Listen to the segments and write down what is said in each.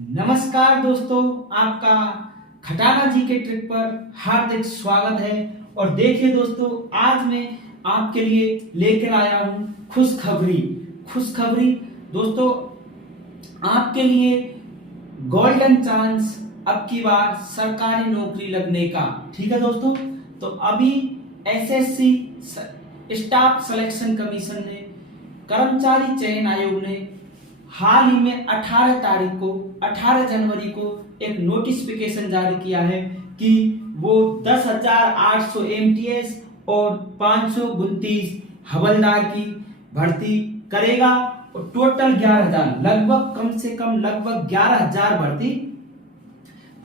नमस्कार दोस्तों, आपका खटाना जी के ट्रिक पर हार्दिक स्वागत है। और देखिए दोस्तों, आज मैं आपके लिए लेकर आया हूं खुशखबरी दोस्तों, आपके लिए गोल्डन चांस अब की बार सरकारी नौकरी लगने का। ठीक है दोस्तों, तो अभी एसएससी स्टाफ सिलेक्शन कमीशन ने, कर्मचारी चयन आयोग ने हाल ही में 18 जनवरी को एक नोटिफिकेशन जारी किया है कि वो 10,800 एमटीएस और 529 हवलदार की भर्ती करेगा और टोटल 11,000, लगभग कम से कम लगभग 11,000 भर्ती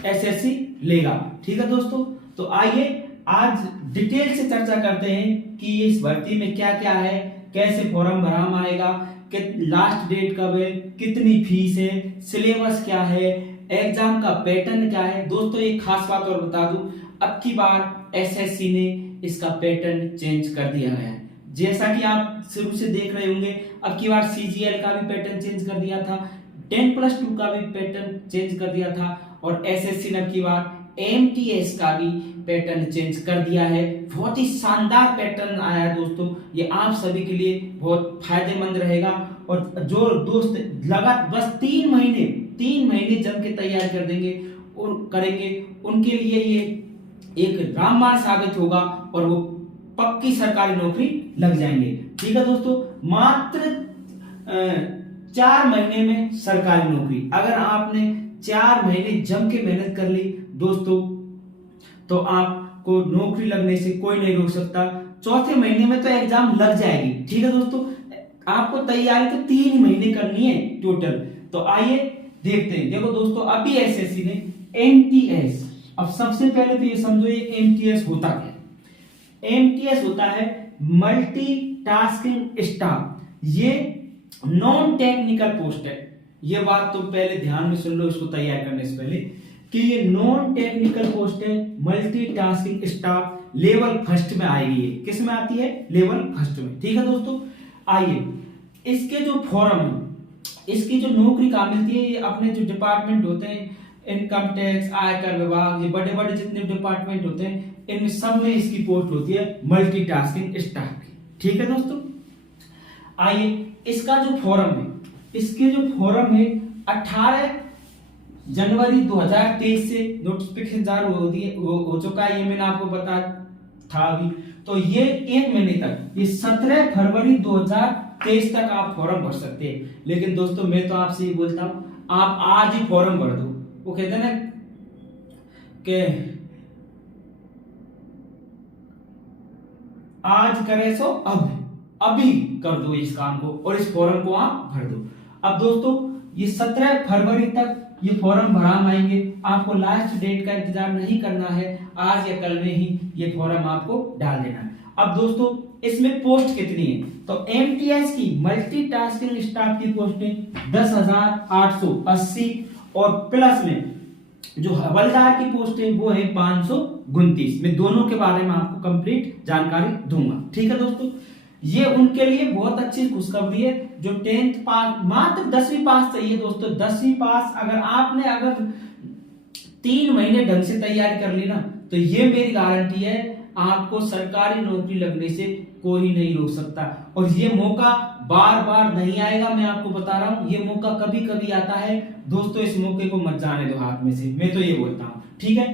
एसएससी लेगा। ठीक है दोस्तों, तो आइए आज डिटेल से चर्चा करते हैं कि इस भर्ती में क्या क्या है, कैसे फॉर्म भरना आएगा, लास्ट डेट कब है, कितनी फीस है, सिलेबस क्या है, एग्जाम का पैटर्न क्या है। दोस्तों एक खास बात और बता दूं, अब की बार एसएससी ने इसका पैटर्न चेंज कर दिया है। जैसा कि आप शुरू से देख रहे होंगे, अब की बार सीजीएल का भी पैटर्न चेंज कर दिया था, 10+2 का भी पैटर्न चेंज कर दिया था और एसएससी ने अब की बार एमटीएस का भी पैटर्न चेंज कर दिया है। बहुत ही शानदार पैटर्न आया है दोस्तों, ये आप सभी के लिए बहुत फायदेमंद रहेगा। और जो दोस्त लगातार बस 3 महीने जम के तैयार कर देंगे और करेंगे, उनके लिए ये एक रामबाण साबित होगा और वो पक्की सरकारी नौकरी लग जाएंगे। ठीक है दोस्तों, मात्र 4 महीने में सरकारी नौकरी। अगर आपने 4 महीने जम के मेहनत कर ली दोस्तों, तो आपको नौकरी लगने से कोई नहीं रोक सकता। चौथे महीने में तो एग्जाम लग जाएगी। ठीक है दोस्तों, आपको तैयारी तो 3 महीने करनी है टोटल। तो आइए देखते हैं। देखो दोस्तों, अभी एसएससी ने एमटीएस, अब सबसे पहले तो ये समझो ये एमटीएस होता क्या है। एमटीएस होता है मल्टीटास्किंग स्टाफ, ये नॉन टेक्निकल पोस्ट है। ये बात तो पहले ध्यान में सुन लो इसको तैयार करने से पहले, कि ये नॉन टेक्निकल पोस्ट है, मल्टीटास्किंग स्टाफ लेवल फर्स्ट में आएगी। ये किस में आती है? लेवल फर्स्ट में। ठीक है दोस्तों, आइए इसके जो फॉर्म है, इसकी जो नौकरी कहाँ मिलती है, ये अपने जो डिपार्टमेंट होते हैं, इनकम टैक्स, आयकर विभाग, ये बड़े बड़े जितने डिपार्टमेंट होते हैं, इनमें सब में इसकी पोस्ट होती है मल्टीटास्किंग स्टाफ की। ठीक है दोस्तों, आइए इसका जो फॉर्म है, इसके जो फॉर्म है 18 जनवरी 2023 से नोटिफिकेशन जारी हो चुका है। ये मैंने आपको बता था अभी। तो ये 1 महीने तक, ये 17 फरवरी 2023 तक आप फॉर्म भर सकते हैं। लेकिन दोस्तों मैं तो आपसे ही बोलता हूं, आप आज ही फॉर्म भर दो। वो कहते हैं ना कि आज करे सो अभी कर दो इस काम को और इस फॉर्म को आप भर दो। अब दोस्तों ये 17 फरवरी तक ये फॉर्म भराम आएंगे। आपको लास्ट डेट का इंतजार नहीं करना है, आज या कल में ही ये फॉर्म आपको डाल देना है। अब दोस्तों इसमें पोस्ट कितनी है, तो एमटीएस की मल्टीटास्किंग स्टाफ की पोस्टें 10,880 और प्लस में जो हवलदार की पोस्ट है वो है 529। मैं दोनों के बारे में आपको कंप्लीट जानकारी दूंगा। ठीक है दोस्तों, ये उनके लिए बहुत अच्छी खुशखबरी है जो 10th पास, मात्र 10वीं पास चाहिए दोस्तों। 10वीं पास अगर 3 महीने ढंग से तैयारी कर ली ना, तो ये मेरी गारंटी है आपको सरकारी नौकरी लगने से कोई नहीं रोक सकता। और ये मौका बार बार नहीं आएगा, मैं आपको बता रहा हूं। ये मौका कभी कभी आता है दोस्तों, इस मौके को मत जाने दो हाथ में से, मैं तो ये बोलता हूं। ठीक है,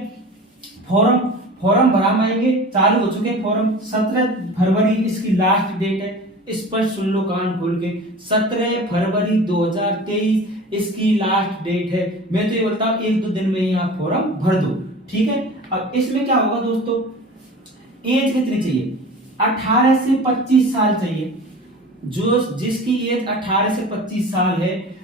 फॉर्म भरा आएंगे, चालू हो चुके फॉर्म। 17 फरवरी इसकी लास्ट डेट है। स्पष्ट सुन लो कान खोल के, 17 फरवरी 2023 इसकी लास्ट डेट है। मैं तो ये बोलता हूं 1-2 दिन में ही आप फॉर्म भर दो। ठीक है, अब इसमें क्या होगा दोस्तों, एज कितनी चाहिए? 18 से 25 साल चाहिए। जिसकी एज 18 से 25 साल है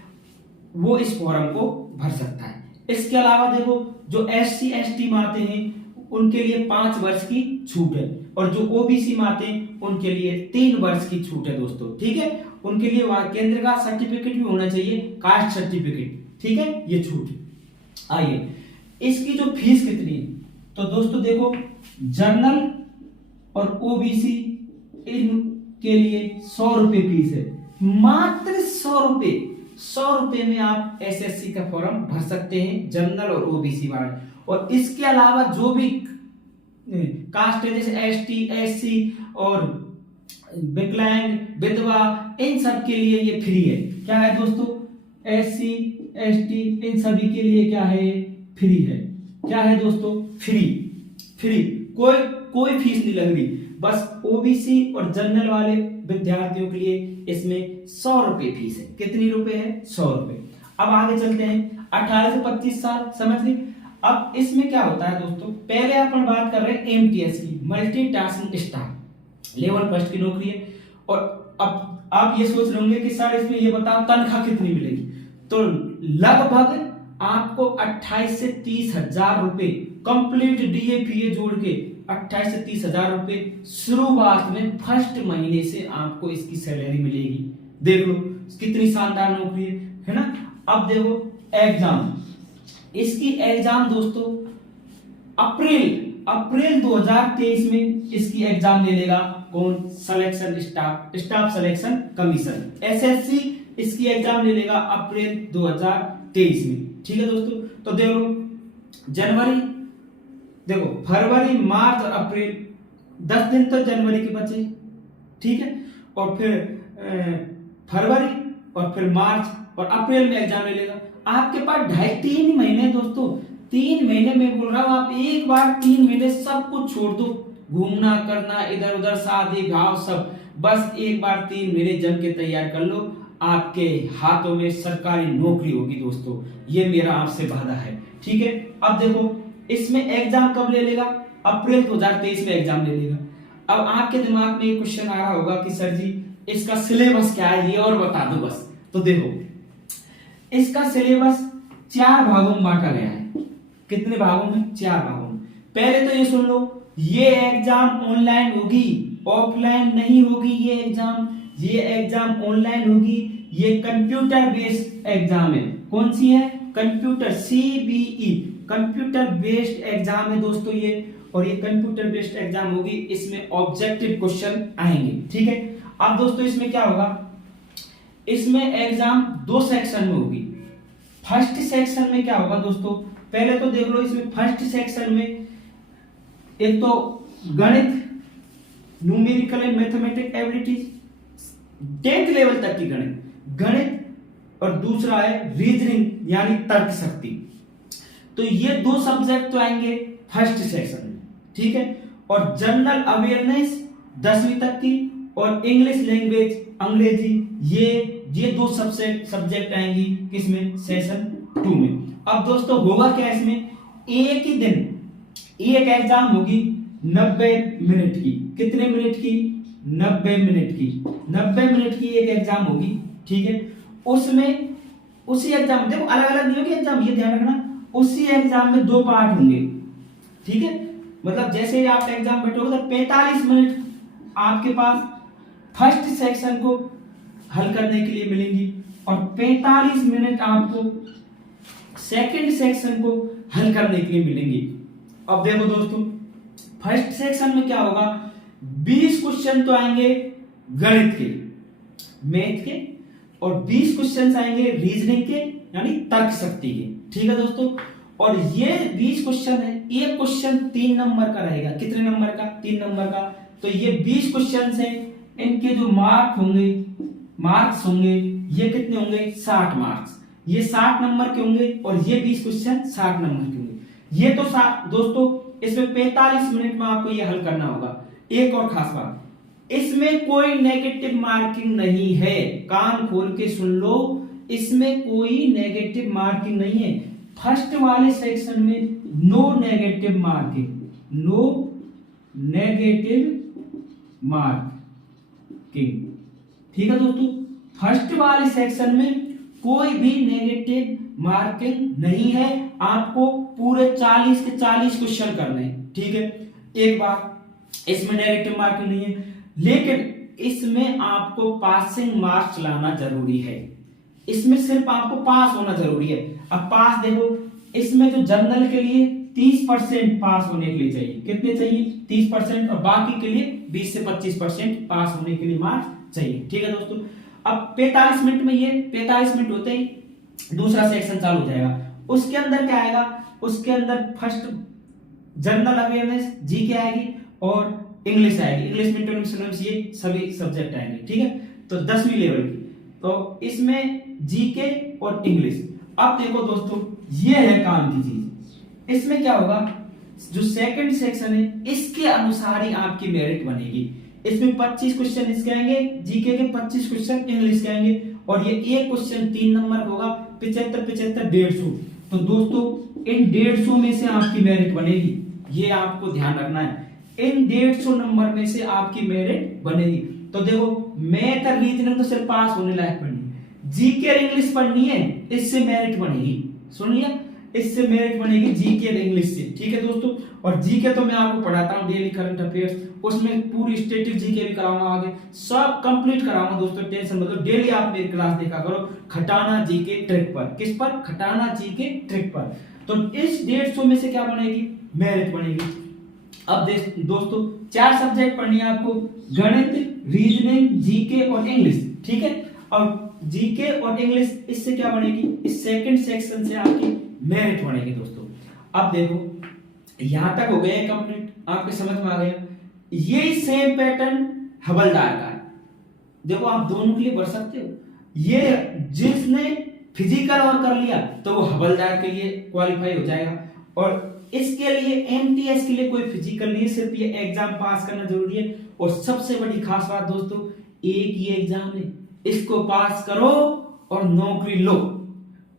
वो इस फॉर्म को भर सकता है। इसके अलावा देखो, जो SC ST में आते हैं उनके लिए 5 वर्ष की छूट है, और जो ओबीसी में आते हैं उनके लिए 3 वर्ष की छूट है दोस्तों। ठीक है, उनके लिए केंद्र का सर्टिफिकेट भी होना चाहिए, कास्ट सर्टिफिकेट। ठीक है, ये छूट। आइए इसकी जो फीस कितनी है, तो दोस्तों देखो, जनरल और ओबीसी इनके लिए 100 रुपए फीस है, मात्र 100 रुपए। 100 रुपए में आप एसएससी का फॉर्म भर सकते हैं, जनरल और ओबीसी वाले। और इसके अलावा जो भी कास्ट है जैसे एसटी, एससी और विकलांग, विधवा, इन सब के लिए ये फ्री है। क्या है दोस्तों? एससी, एसटी, इन सभी के लिए क्या है? फ्री है। क्या है दोस्तों? फ्री। फ्री, कोई फीस नहीं लग रही। बस ओबीसी और जनरल वाले विद्यार्थियों के लिए इसमें 100 रुपए फीस है। कितनी रुपए है? 100 रुपए। अब आगे चलते हैं। 18 से 25 साल, समझ गए? अब इसमें क्या होता है दोस्तों, पहले अपन बात कर रहे हैं एमटीएस की, मल्टीटास्किंग स्टाफ, लेवल फर्स्ट की नौकरी है। और अब आप ये सोच रहे होंगे कि सर इसमें ये बताओ तनख्वाह कितनी मिलेगी। तो लगभग आपको 28 से 30 हजार रुपए कंप्लीट डीए जोड़ के 28 से 30 हजार रुपए शुरुआत में फर्स्ट महीने से आपको इसकी सैलरी मिलेगी। देख लो कितनी शानदार नौकरी है ना? अब देखो एग्जाम, इसकी एग्जाम दोस्तों अप्रैल 2023 में इसकी एग्जाम ले लेगा कौन? Selection staff selection commission, SSC इसकी एग्जाम ले लेगा अप्रैल 2023 में। ठीक है दोस्तों, तो देखो जनवरी, देखो फरवरी, मार्च और अप्रैल, 10 दिन तो जनवरी के बचे। ठीक है, और फिर फरवरी और फिर मार्च और अप्रैल में एग्जाम ले लेगा। आपके पास 2.5-3 महीने दोस्तों, 3 महीने में बोल रहा हूं, आप एक बार 3 महीने सब कुछ छोड़ दो, घूमना करना इधर उधर, शादी भाव सब, बस एक बार 3 महीने जम के तैयार कर लो, आपके हाथों में सरकारी नौकरी होगी दोस्तों। ये मेरा आपसे वादा है। ठीक है, अब देखो इसमें एग्जाम कब ले लेगा? अप्रैल 2023 में एग्जाम ले लेगा। अब आपके दिमाग में एक क्वेश्चन आ रहा होगा कि सर जी इसका सिलेबस क्या है, ये और बता दो बस। तो देखो इसका सिलेबस 4 भागों में बांटा गया है। कितने भागों में? 4 भागों में। पहले तो ये सुन लो, ये एग्जाम ऑनलाइन होगी, ऑफलाइन नहीं होगी। ये एग्जाम ऑनलाइन होगी। ये कंप्यूटर बेस्ड एग्जाम है। कौन सी है? Computer, CBE, computer based exam है दोस्तों ये। और ये कंप्यूटर बेस्ड एग्जाम होगी, इसमें ऑब्जेक्टिव क्वेश्चन आएंगे। ठीक है, अब दोस्तों इसमें क्या होगा, इसमें एग्जाम 2 सेक्शन में होगी। फर्स्ट सेक्शन में क्या होगा दोस्तों, पहले तो देख लो, इसमें फर्स्ट सेक्शन में एक तो गणित, numerical and mathematic abilities, 10th level तक की गणित, और दूसरा है रीजनिंग यानी तर्क शक्ति। तो ये 2 सब्जेक्ट तो आएंगे फर्स्ट सेक्शन में। ठीक है, और जनरल अवेयरनेस 10वीं तक की, और इंग्लिश लैंग्वेज, अंग्रेजी, ये 2 सब्जेक्ट आएंगी किसमें? सेशन 2 में। अब दोस्तों होगा क्या इसमें, एक ही दिन एक एग्जाम होगी 90 मिनट की। कितने मिनट की? 90 मिनट की। 90 मिनट की एक एग्जाम होगी। ठीक है, उसमें उसी एग्जाम, देखो अलग अलग नहीं होगी एग्जाम, ये ध्यान रखना, उसी एग्जाम में 2 पार्ट होंगे। ठीक है, मतलब जैसे ही आप एग्जाम बैठोगे तो 45 मिनट आपके पास फर्स्ट सेक्शन को हल करने के लिए मिलेंगी, और 45 मिनट आपको सेकंड सेक्शन को हल करने के लिए मिलेंगी। अब देखो दोस्तों फर्स्ट सेक्शन में क्या होगा, 20 क्वेश्चन तो आएंगे गणित के, मैथ के, और 20 क्वेश्चन आएंगे रीजनिंग के यानी तर्क शक्ति के। ठीक है दोस्तों, और ये 20 क्वेश्चन है, एक क्वेश्चन 3 नंबर का रहेगा। कितने नंबर का? 3 नंबर का। तो ये 20 क्वेश्चन है, इनके जो मार्क्स होंगे ये कितने होंगे? 60 मार्क्स। ये 60 नंबर के होंगे, और ये 20 क्वेश्चन 60 नंबर के होंगे। ये तो दोस्तों इसमें 45 मिनट में आपको ये हल करना होगा। एक और खास बात, इसमें कोई नेगेटिव मार्किंग नहीं है, कान खोल के सुन लो, इसमें कोई नेगेटिव मार्किंग नहीं है। फर्स्ट वाले सेक्शन में नो नेगेटिव मार्किंग, ठीक है दोस्तों, फर्स्ट वाले सेक्शन में कोई भी नेगेटिव मार्किंग नहीं है। आपको पूरे 40 के 40 क्वेश्चन करने हैं। ठीक है, एक बात, इसमें नेगेटिव मार्किंग नहीं है, लेकिन इसमें आपको पासिंग मार्क्स लाना जरूरी है। इसमें सिर्फ आपको पास होना जरूरी है। अब पास देखो, इसमें जो जनरल के लिए 30% पास होने के लिए चाहिए। कितने चाहिए? 30%, और बाकी के लिए 20 से 25% पास होने के लिए मार्क्स चाहिए। ठीक है दोस्तों, अब 45 मिनट में ये 45 मिनट होते ही दूसरा सेक्शन चालू हो जाएगा। उसके अंदर क्या आएगा, उसके अंदर फर्स्ट जनरल अवेयरनेस जीके आएगी और इंग्लिश आएगी, इंग्लिश में इंटरनेशनल ये सभी सब्जेक्ट आएंगे, ठीक है। तो 10वीं लेवल की, तो इसमें जीके और इंग्लिश। अब देखो दोस्तों, ये है काम की चीज। इसमें क्या होगा, जो सेकंड सेक्शन है इसके अनुसार ही आपकी मेरिट बनेगी। इसमें 25 क्वेश्चन इसके आएंगे जीके के, 25 क्वेश्चन इंग्लिश के आएंगे, और ये एक क्वेश्चन 3 नंबर का होगा, 75 75 150। तो दोस्तों इन 150 में से आपकी मेरिट बनेगी, ये आपको ध्यान रखना है। इन 150 नंबर में से आपकी मेरिट बनेगी। तो देखो, मैथ और रीजनिंग तो सिर्फ पास होने लायक पढ़नी है, जीके और इंग्लिश पढ़नी है, इससे मेरिट बनेगी। सुन लिया, इससे मेरिट बनेगी जीके और इंग्लिश से, ठीक है दोस्तों। और जीके तो मैं आपको पढ़ाता हूँ डेली करंट अफेयर्स, उसमें पूरी स्टैटिक जीके भी कराऊंगा, आगे सब कंप्लीट कराऊंगा दोस्तों, टेंशन मत लो। डेली आप मेरी क्लास देखा करो खटाना जीके ट्रिक पर। किस पर? खटाना जीके ट्रिक पर। तो इस 150 में से क्या बनेगी? मेरिट बनेगी। अब दोस्तों 4 सब्जेक्ट पढ़नी है आपको, गणित, रीजनिंग, जीके और इंग्लिश, ठीक है। और जीके और इंग्लिश, इससे क्या बनेगी? इस सेकंड सेक्शन से आपकी मेरिट बनेगी दोस्तों। अब देखो, यहां तक हो गए कंप्लीट, आपके समझ में आ गया। ये सेम पैटर्न हवलदार का है। देखो, आप दोनों के लिए पढ़ सकते हो। ये जिसने फिजिकल और कर लिया तो वो हवलदार के लिए क्वालिफाई हो जाएगा, और इसके लिए एमटीएस के लिए कोई फिजिकल नहीं, सिर्फ ये एग्जाम पास करना जरूरी है। और सबसे बड़ी खास बात दोस्तों, एक ही एग्जाम है, इसको पास करो और नौकरी लो।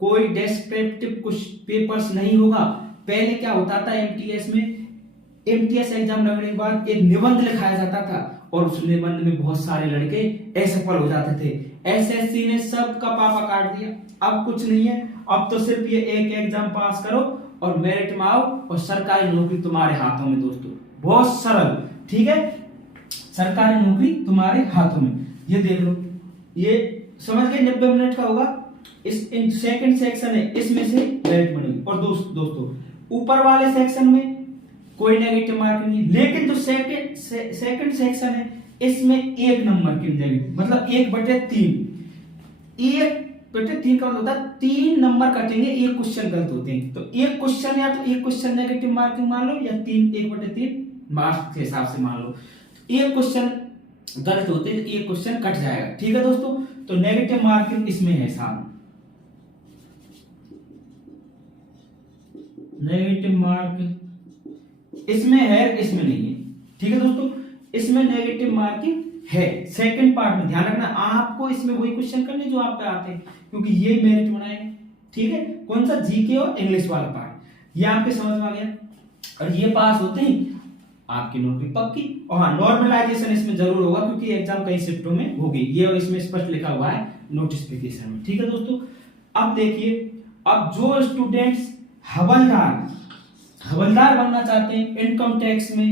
कोई डिस्क्रिप्टिव कुछ पेपर्स नहीं होगा। पहले क्या होता था एमटीएस में, एमटीएस एग्जाम लगने के बाद एक निबंध लिखाया जाता था, और उस निबंध में बहुत सारे लड़के असफल हो जाते थे। एसएससी ने सबका पापा काट दिया। अब कुछ नहीं है, अब तो सिर्फ ये एक एग्जाम पास करो और मेरिट में आओ, और सरकारी नौकरी तुम्हारे हाथों में दोस्तों। बहुत सरल, ठीक है, सरकारी नौकरी तुम्हारे हाथों में। ये देख लो, ये समझ गए, 90 मिनट का होगा। इस सेकंड सेक्शन है, इसमें से मेरिट बनेगी। और दोस्तों ऊपर वाले सेक्शन में कोई नेगेटिव मार्क नहीं, लेकिन जो सेकंड सेक्शन है इसमें 1 नंबर की नेगेटिव, मतलब 1/3। 1/3 का मतलब होता है 3 नंबर कटेंगे, एक क्वेश्चन गलत होते हैं। तो एक क्वेश्चन, या तो एक क्वेश्चन नेगेटिव मार्किंग मान लो, या 1/3 मार्क्स के हिसाब से मान लो। एक क्वेश्चन गलत होते हैं, एक क्वेश्चन कट जाएगा, ठीक है दोस्तों। तो नेगेटिव मार्किंग इसमें है साहब, नेगेटिव मार्किंग इसमें है, इसमें नहीं है, ठीक है दोस्तों। इसमें नेगेटिव मार्किंग है सेकंड पार्ट में, ध्यान रखना। आपको इसमें वही क्वेश्चन करने जो आप पे आते हैं, क्योंकि ये मेरिट बनाएंगे, ठीक है। कौन सा? जीके और इंग्लिश वाला पार्ट। ये आपके समझ में आ गया, और ये पास होते ही आपकी नौकरी पक्की। और हाँ, नॉर्मलाइजेशन इसमें जरूर होगा, क्योंकि एग्जाम कई शिफ्टों में होगी, ये और इसमें स्पष्ट लिखा हुआ है नोटिफिकेशन में, ठीक है दोस्तों। अब देखिए, अब जो स्टूडेंट्स हवलदार बनना चाहते हैं इनकम टैक्स में,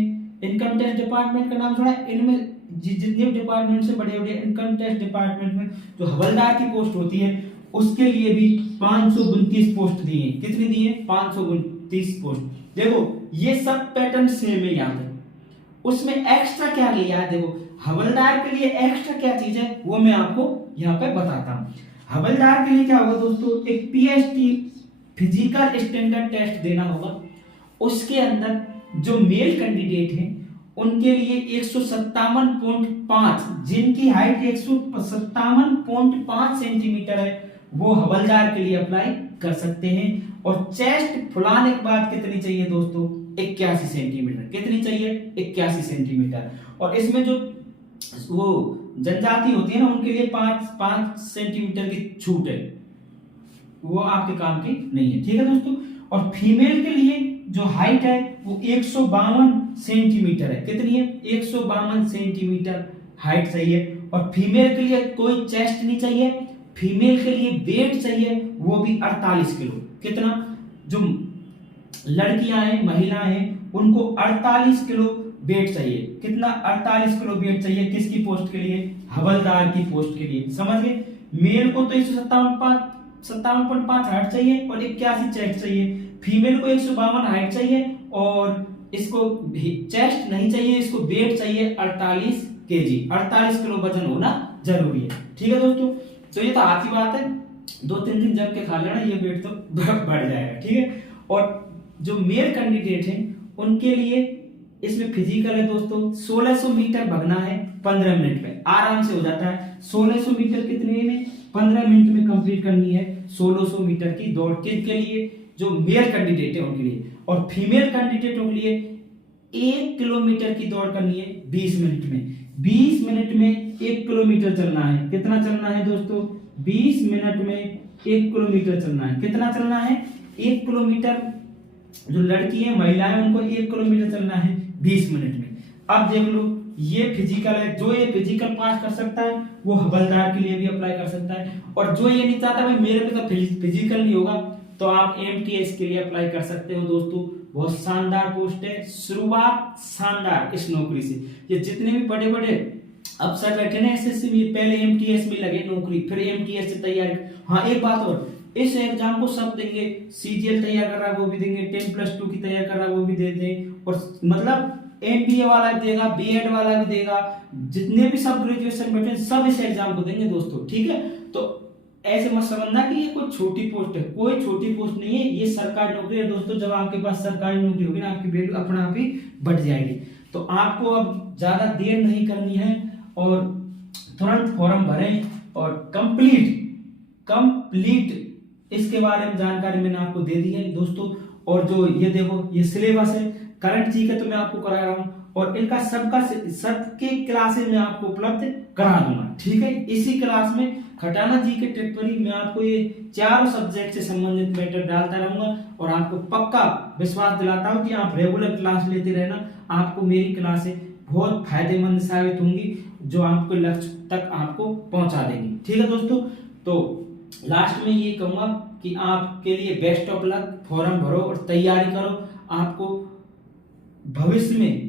इनकम टैक्स डिपार्टमेंट का नाम सुना है, इनमें जितने भी डिपार्टमेंट से बड़े बड़े इनकम टैक्स डिपार्टमेंट में जो हवलदार की पोस्ट होती है, उसके लिए भी 529 पोस्ट दी है। कितनी दी है? 529 पोस्ट। देखो, ये सब पैटर्न सेम है यहाँ पे, उसमें एक्स्ट्रा क्या लिया है? देखो, हवलदार के लिए एक्स्ट्रा क्या चीज है वो मैं आपको यहाँ पे बताता हूँ। हवलदार के लिए क्या होगा दोस्तों, एक पीएसटी फिजिकल स्टैंडर्ड टेस्ट देना होगा। उसके अंदर जो मेल कैंडिडेट हैं उनके लिए 157.5, जिनकी हाइट 157.5 सेंटीमीटर है, वो हवलदार के लिए अप्लाई कर सकते हैं। और चेस्ट फुलाने के बाद कितनी चाहिए दोस्तों? 81 सेंटीमीटर। कितनी चाहिए? 81 सेंटीमीटर। और इसमें जो वो जनजाति होती है ना, उनके लिए 5 सेंटीमीटर की छूट है, वो आपके काम की नहीं है, ठीक है दोस्तों। और फीमेल के लिए जो हाइट है वो 152 सेंटीमीटर है। कितनी है? 152 सेंटीमीटर हाइट चाहिए। और फीमेल के लिए कोई चेस्ट नहीं चाहिए, फीमेल के लिए वेट चाहिए, वो भी 48 किलो। कितना? जो लड़कियां हैं, महिलाएं हैं, उनको 48 किलो वेट चाहिए। कितना? 48 किलो वेट चाहिए। किसकी पोस्ट के लिए? हवलदार की पोस्ट के लिए। समझ गए? मेल को तो 157.5 हाइट चाहिए और 81 चेस्ट चाहिए। फीमेल को 152 हाइट चाहिए और इसको चेस्ट नहीं चाहिए, इसको वेट चाहिए 48 केजी, 48 किलो वजन होना जरूरी है। ठीक है दोस्तों, तो ये तो आती बात है, 2-3 दिन जम के खा लेना, ये वेट तो बढ़ जाएगा। ठीक है, और जो मेल कैंडिडेट हैं उनके लिए इसमें फिजिकल है दोस्तों, 1600 मीटर भगना है 15 मिनट में, आराम से हो जाता है। 1600 मीटर कितने में? 15 मिनट में कंप्लीट करनी है 1600 मीटर की दौड़। किसके लिए? जो मेल कैंडिडेट है उनके लिए। और फीमेल कैंडिडेटों के लिए 1 किलोमीटर की दौड़ करनी है 20 मिनट में। 20 मिनट में 1 किलोमीटर चलना है। कितना चलना है दोस्तों? 20 मिनट में 1 किलोमीटर चलना है। कितना चलना है? 1 किलोमीटर। जो लड़की है, महिला है, उनको 1 किलोमीटर चलना है 20 मिनट में। अब देख लो, ये फिजिकल है। जो ये फिजिकल पास कर सकता है वो हवलदार के लिए भी अप्लाई कर सकता है, और जो ये नहीं चाहता भाई मेरे पे तो फिजिकल नहीं होगा, तो आप एमटीएस के लिए अप्लाई कर सकते हो दोस्तों। बहुत शानदार पोस्ट है, शुरुआत शानदार इस नौकरी से। ये जितने भी बड़े बड़े अफसर बैठे ना एसएससी में, पहले एमटीएस में लगे नौकरी, फिर एमटीएस से तैयारी। हाँ, एक बात और, इस एग्जाम को सब देंगे। सीजीएल तैयार कर रहा है वो भी देंगे, 10+2 की तैयार कर रहा है वो भी दे दें, और मतलब एमबीए वाला भी देगा, बीएड वाला भी देगा, जितने भी सब ग्रेजुएशन बैठे सब इस एग्जाम को देंगे दोस्तों। ठीक है, तो ऐसे मत समझना कि ये कोई छोटी पोस्ट है, कोई छोटी पोस्ट नहीं है, ये सरकारी नौकरी है दोस्तों। जब आपके पास सरकारी नौकरी होगी ना, आपकी वैल्यू अपने आप ही बढ़ जाएगी। तो आपको अब ज्यादा देर नहीं करनी है और तुरंत फॉर्म भरें और कंप्लीट इसके बारे में जानकारी मैंने आपको दे दी है दोस्तों। और जो ये देखो, ये सिलेबस है, करंट जी का तो मैं आपको करा रहा हूँ, और इनका सबके क्लासेस में आपको उपलब्ध करा दूंगा। ठीक है, इसी क्लास में खटाना जी के टिप्पणी में आपको ये चारों सब्जेक्ट से संबंधित मैटर डालता रहूंगा, और आपको पक्का विश्वास दिलाता हूं कि आप रेगुलर क्लास लेते रहना। आपको मेरी क्लासें बहुत फायदेमंद साबित होंगी, जो आपको लक्ष्य तक आपको पहुंचा देंगी। ठीक है दोस्तों, तो लास्ट में ये कहूंगा कि आपके लिए बेस्ट ऑफ लक। फॉर्म भरो और तैयारी करो। आपको भविष्य में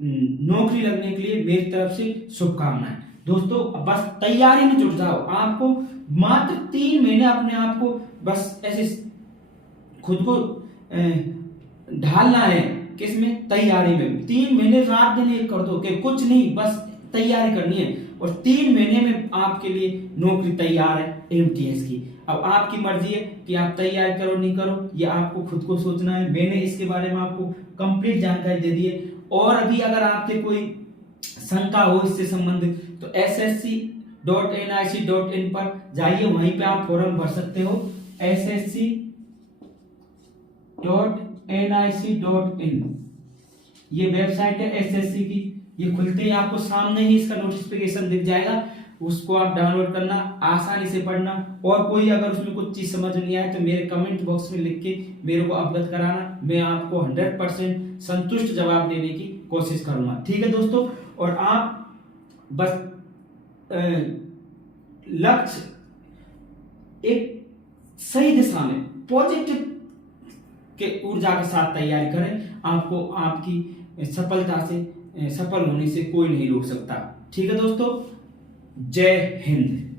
नौकरी लगने के लिए मेरी तरफ से शुभकामनाएं दोस्तों। बस तैयारी में जुट जाओ। आपको मात्र 3 महीने अपने आप को बस ऐसे खुद को ढालना है, किसमें? तैयारी में। 3 महीने रात दिन एक कर दो कि कुछ नहीं, बस तैयारी करनी है, और 3 महीने में आपके लिए नौकरी तैयार है एमटीएस की। अब आपकी मर्जी है कि आप तैयारी करो नहीं करो, ये आपको खुद को सोचना है। मैंने इसके बारे में आपको कंप्लीट जानकारी दे दी है, और अभी अगर आपके कोई शंका हो इससे संबंधित तो ssc.nic.in पर जाइए, वहीं पे आप फॉर्म भर सकते हो। ssc.nic.in ये वेबसाइट है एसएससी की। ये खुलते ही आपको सामने ही इसका नोटिफिकेशन दिख जाएगा, उसको आप डाउनलोड करना, आसानी से पढ़ना। और कोई अगर उसमें कुछ चीज समझ नहीं आए तो मेरे कमेंट बॉक्स में लिख के मेरे को अवगत कराना, मैं आपको 100% संतुष्ट जवाब देने की कोशिश करूंगा। ठीक है दोस्तों, और आप बस लक्ष्य एक सही दिशा में पॉजिटिव के ऊर्जा के साथ तैयारी करें। आपको आपकी सफलता से सफल होने से कोई नहीं रोक सकता। ठीक है दोस्तों, जय हिंद।